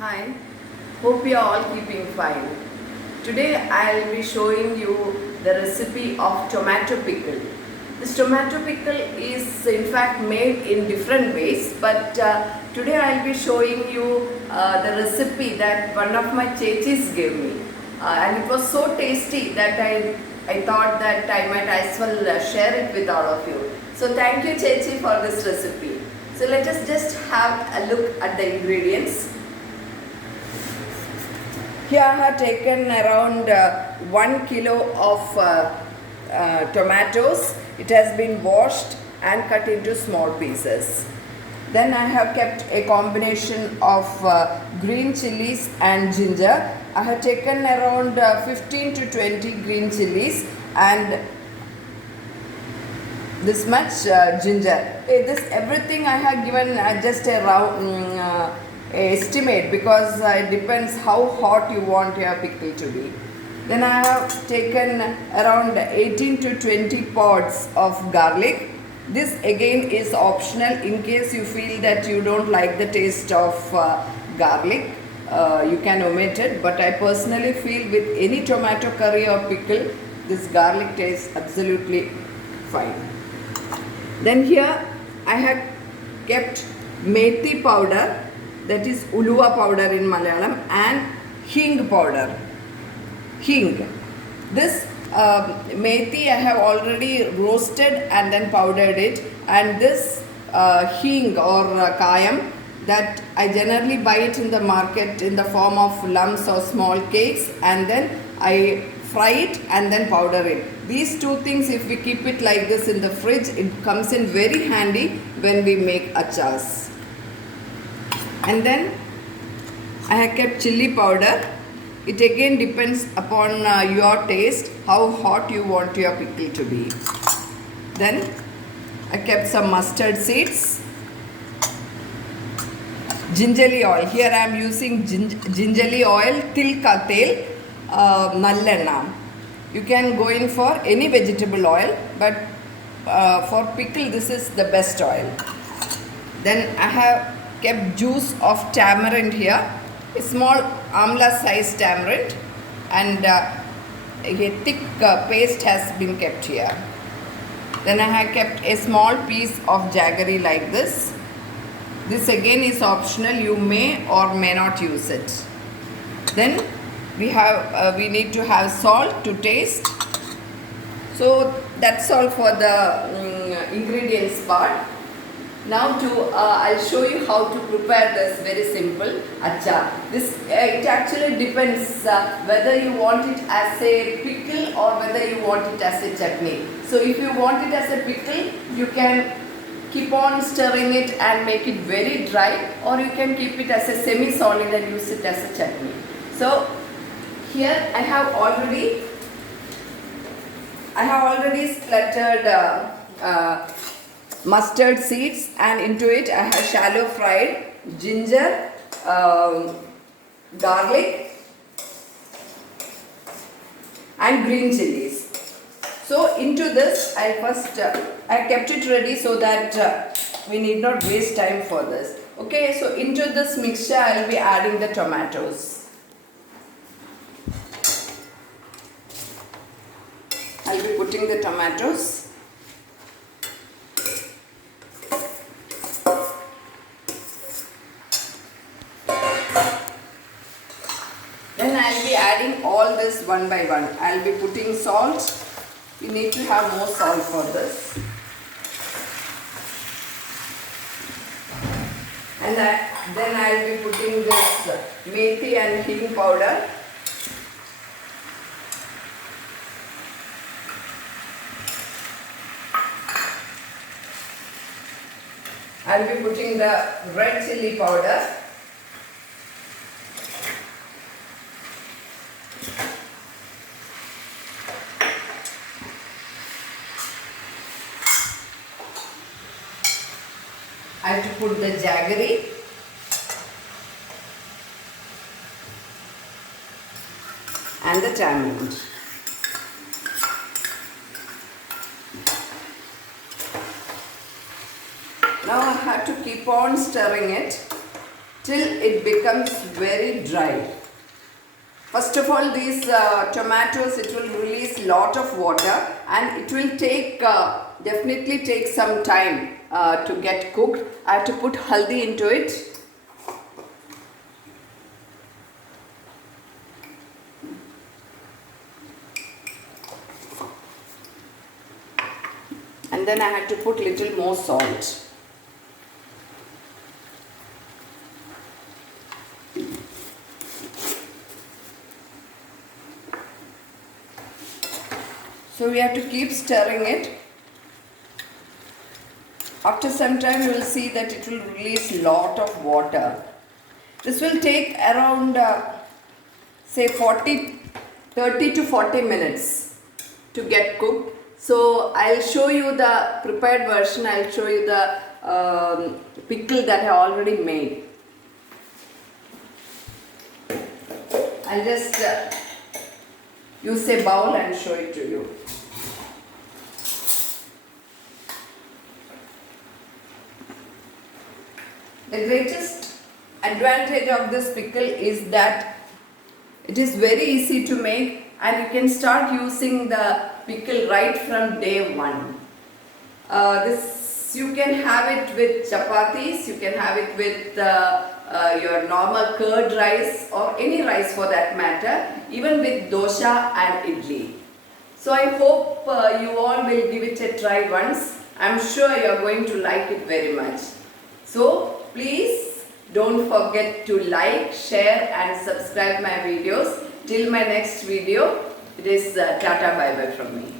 Hi, hope you are all keeping fine. Today I'll be showing you the recipe of tomato pickle. This tomato pickle is in fact made in different ways, but today I'll be showing you the recipe that one of my chechis gave me. And it was so tasty that I thought that I might as well share it with all of you. So thank you Chechi for this recipe. So let us just have a look at the ingredients. Here I have taken around 1 kilo of tomatoes. It has been washed and cut into small pieces. Then I have kept a combination of green chilies and ginger. I have taken around 15 to 20 green chilies and this much ginger. This everything I have given just a round estimate because it depends how hot you want your pickle to be. Then I have taken around 18 to 20 pods of garlic. This again is optional in case you feel that you don't like the taste of garlic. You can omit it, but I personally feel with any tomato curry or pickle, this garlic tastes absolutely fine. Then here I have kept methi powder, that is uluva powder in Malayalam, and hing powder. Hing. This methi I have already roasted and then powdered it, and this hing or kayam that I generally buy it in the market in the form of lumps or small cakes, and then I fry it and then powder it. These two things, if we keep it like this in the fridge, it comes in very handy when we make achars. And then I have kept chili powder. It again depends upon your taste, how hot you want your pickle to be. Then I kept some mustard seeds. Gingerly oil. Here I am using gingerly oil, til ka tel, nallenna. You can go in for any vegetable oil, but for pickle this is the best oil. Then I have kept juice of tamarind here, a small amla size tamarind, and a thick paste has been kept here. Then I have kept a small piece of jaggery like this. This again is optional, you may or may not use it. Then we need to have salt to taste. So that's all for the ingredients part. Now I'll show you how to prepare this very simple achar. This it actually depends whether you want it as a pickle or whether you want it as a chutney. So if you want it as a pickle, you can keep on stirring it and make it very dry, or you can keep it as a semi-solid and use it as a chutney. So here I have already splattered mustard seeds, and into it I have shallow fried ginger, garlic and green chilies. So into this I kept it ready so that we need not waste time for this. Okay, so into this mixture I will be adding the tomatoes. I will be putting the tomatoes. Then I will be adding all this one by one. I will be putting salt. You need to have more salt for this. And then I will be putting this methi and hing powder. I will be putting the red chili powder. I have to put the jaggery. And the tamarind. Now I have to keep on stirring it till it becomes very dry. First of all, these tomatoes, it will release lot of water and it will take definitely take some time to get cooked. I have to put haldi into it. And then I had to put little more salt. So we have to keep stirring it. After some time you will see that it will release lot of water. This will take around say 30 to 40 minutes to get cooked. So I'll show you the prepared version. I'll show you the pickle that I already made. I'll just use a bowl and show it to you. The greatest advantage of this pickle is that it is very easy to make and you can start using the pickle right from day one. This you can have it with chapatis, you can have it with your normal curd rice or any rice for that matter, even with dosha and idli. So I hope you all will give it a try once. I'm sure you are going to like it very much. So please don't forget to like, share and subscribe my videos. Till my next video, it is tata bye bye from me.